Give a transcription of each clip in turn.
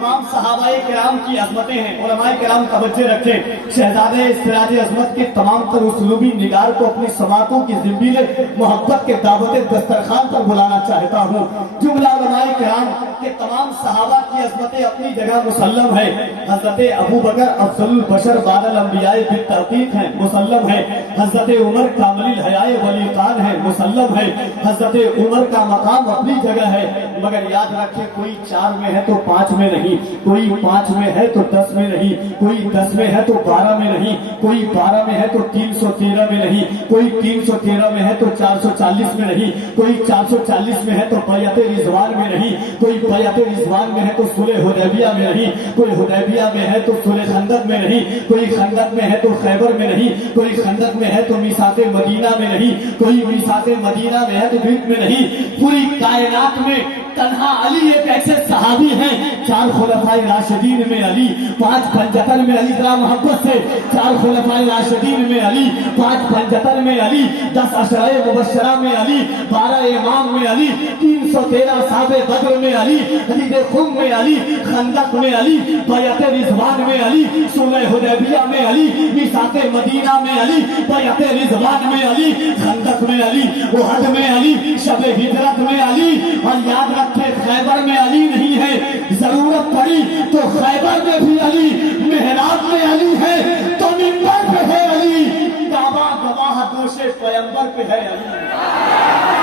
तमाम सहाबाए किराम की अजमतें हैं। उलमाए किराम तवज्जो रखें, शहजादे सिराज अजमत के तमाम तर उसलूबी निगार को अपनी समातों की ज़िंदगी मोहब्बत के दावत दस्तरखान पर बुलाना चाहता हूँ। जुमला उलमाए किराम के तमाम सहाबा की अजमतें अपनी जगह मुसल्लम है। हजरत अबू बकर अफजलुल बशर बादल अंबियाए बित्तहकीक हैं, मुसल्लम है। हजरत उमर कामिल हयाए वली खान है, मुसल्लम है। हजरत उमर का मकाम अपनी जगह है, मगर याद रखें कोई 4 में है तो 5 में नहीं, कोई 5 में है तो 10 में नहीं, कोई 10 में है तो 12 में नहीं, कोई 12 में है तो 313 में नहीं, कोई 313 में है तो 440 में नहीं, कोई 440 में है तो बैअत रिजवान में नहीं, कोई बैअत रिजवान में है तो सुलह हुदैबिया में नहीं, कोई हुदैबिया में है तो सुलह खंदक में नहीं, कोई खंदक में है तो खैबर में नहीं, कोई खंदक में है तो मीसाक़े मदीना में नहीं, कोई मीसाक़े मदीना में है तो बिल्क में नहीं। पूरी कायनात में तन्हा अली एक ऐसे सहाबी हैं। 4 खुलफाए राशिदीन में अली, 5 पंजतर में अली, जरा मोहब्बत से 4 खुलफाए राशिदीन में अली, 5 पंजतर में अली, 10 अशराए मुबश्शरा में अली, 12 इमाम में अली, 313 साहबे बद्र में अली, हदीद खुम में अली, खंदक में अली, बैअत रिजवान में अली, सुलह हुदैबिया में अली, मीसाक़े मदीना में अली, बैअत रिजवान में अली, खंदक में अली, उहद में अली, शब हिजरत में अली। और याद रखे खैबर में अली नहीं है, जरूरत पड़ी तो खैबर में भी अली, मेहराब में अली है तो मिंबर पे है अली, काबा गवाह दोषे पैगंबर पे है अली।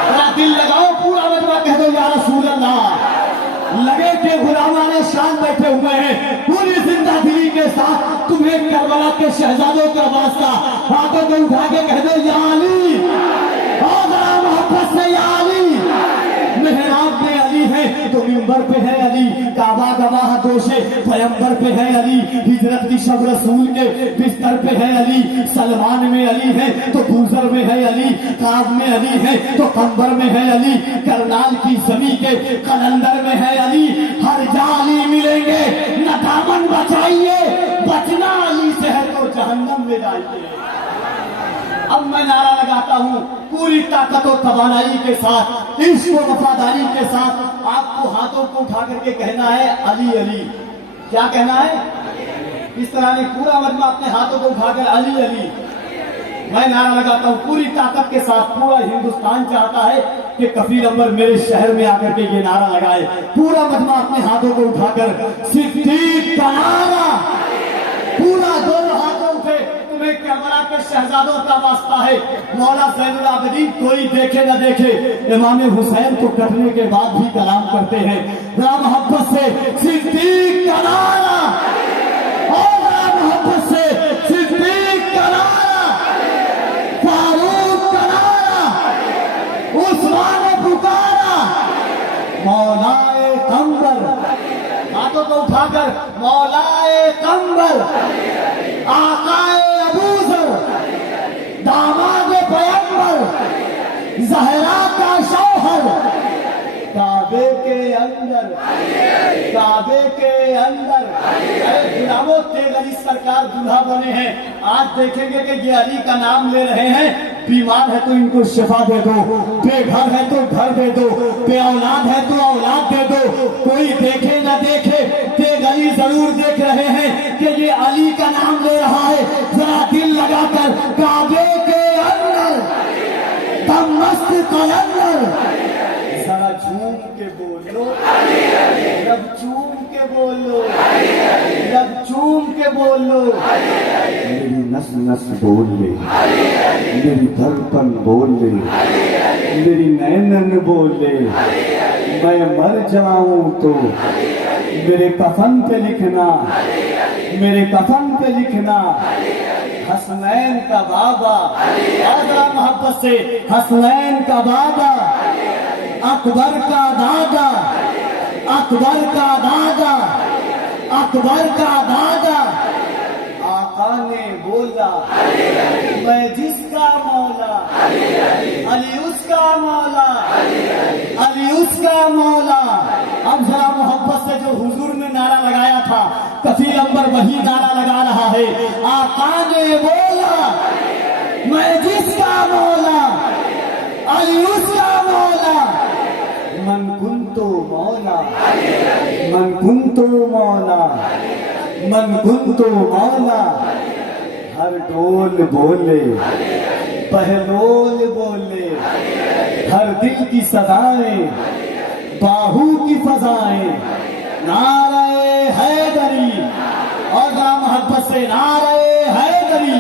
बड़ा दिल लगाओ, पूरा मजमा कह दो या रसूल अल्लाह। लगे के गुलामाने शान बैठे हुए हैं, पूरी जिंदा दिली के साथ तुम्हें करबला के शहजादों का वास्ता, हाथों को उठा के कह दो या अली, और जरा मोहब्बत से या अली। मेहराब में अली है तो मिंबर पे है अली, काबा गवाह दोषे पैगंबर पे है अली, हिजरत की शब रसूल के बिस्तर पे है अली, सलमान में अली है तो बूजर में है अली, काब में अली है तो कंबर में है अली, करनाल की जमी के कलंदर में है अली। हर जाली मिलेंगे न दामन बचाइए, बचना अली से है तो जहन्नम में जाइए। अब मैं नारा लगाता हूँ पूरी ताकत और तवानाई के साथ, इश्क और वफादारी के साथ, आपको हाथों को उठा करके कहना है अली अली। क्या कहना है? इस तरह नहीं, पूरा मजमा अपने हाथों को उठाकर अली अली। मैं नारा लगाता हूँ पूरी ताकत के साथ। पूरा हिंदुस्तान चाहता है कि कफील अमर मेरे शहर में आकर के ये नारा लगाए। पूरा मजमा अपने हाथों को उठाकर सिद्दीक का नारा, पूरा दोनों हाथों उठे। तुम्हें करबला के शहजादों का वास्ता है। मौला ज़ैनुल आबिदीन कोई देखे न देखे, इमाम हुसैन को कटने के बाद भी कलाम करते हैं। बड़ा मोहब्बत से सिद्दीक का नारा, और बड़ा मोहब्बत से सिद्दीक का नारा, फारूक का नारा, उस्मान पुकारा, मौलाए कंबर, हाथों को उठाकर मौलाए कंबर, आकाए अबूजर, दामाद पैगंबर, ज़हरा का शौहर, काबे के अंदर, काबे के अंदर। अरे गुलामों तेग अली सरकार दूल्हा बने हैं। आज देखेंगे कि ये अली का नाम ले रहे हैं। बीमार है तो इनको शिफा दे दो, बेघर है तो घर दे दो, बे औलाद है तो औलाद दे दो। कोई देखे न देखे, तेग अली जरूर देख रहे हैं कि ये अली का नाम ले रहा है। जरा दिल लगाकर काबे के अंदर, दम मस्त कलंदर, जरा झूम के बोलो, जब झूम के बोलो, जब झूम के बोलो। मेरी नस नस बोल ले, मेरी धड़कन बोल ले, मेरी नैनन बोल ले, मैं मर जाऊं तो मेरे कफन पे लिखना, मेरे कफन पे लिखना हसनैन का बाबा। आदरा मोहब्बत से हसनैन का बाबा, अकबर का दादा, अकबर का दादा, अकबर का दादा। आका ने बोला मैं जिसका मौला, अली उसका मौला, अली उसका मौला। अब जरा मोहब्बत से जो हुजूर ने नारा लगाया था, कफील अंबर वही नारा लगा रहा है। आका ने बोला मैं जिसका मौला, अली उसका मौला। मन कुंतो मौला, मन कुंतो मौला। من کنتو مولا ہر ڈول بولے پہلول بولے ہر دل کی صدائیں باہو کی فضائیں نعرہ حیدری اور نا محبت سے نعرہ حیدری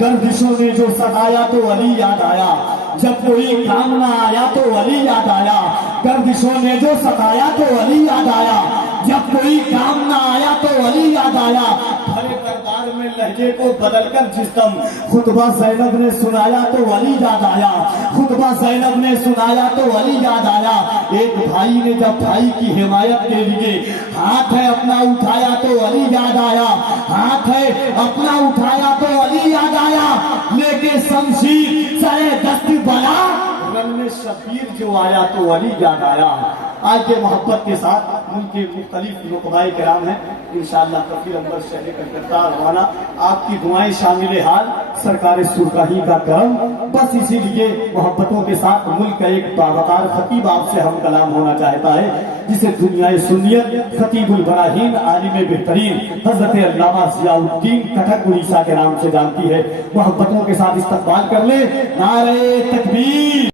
گردشوں نے جو ستایا تو علی یاد آیا جب کوئی کام نہ آیا تو علی یاد آیا گردشوں نے جو ستایا تو علی یاد آیا جب کوئی کام نہ آیا تو علی یاد آیا بھرے کردار میں لہجے کو بدل کر جسم خطبہ زینب نے سنایا تو علی یاد آیا خطبہ زینب نے سنایا تو علی یاد آیا ایک بھائی نے جب بھائی کی حمایت کے لیے ہاتھ ہے اپنا اٹھایا تو علی یاد آیا ہاتھ ہے اپنا اٹھایا تو علی یاد آیا لے کے شمشیر سرے دست بلا رن میں شبیر جو آیا تو علی یاد آیا آج کے محبت کے ساتھ ملک کے مختلف رقبائے کرام ہیں انشاءاللہ کفیل انور شہر کلکتہ روانہ آپ کی دعائیں شامل حال سرکار سرکاہی کا کرم بس اسی لیے محبتوں کے ساتھ ملک کا ایک باوقار خطیب آپ سے ہم کلام ہونا چاہتا ہے جسے دنیا سنیت خطیب البراہیم عالم بہترین حضرت علامہ ضیاء الدین کٹک اڑیسہ کے نام سے جانتی ہے محبتوں کے ساتھ استقبال کر لے نعرہ تکبیر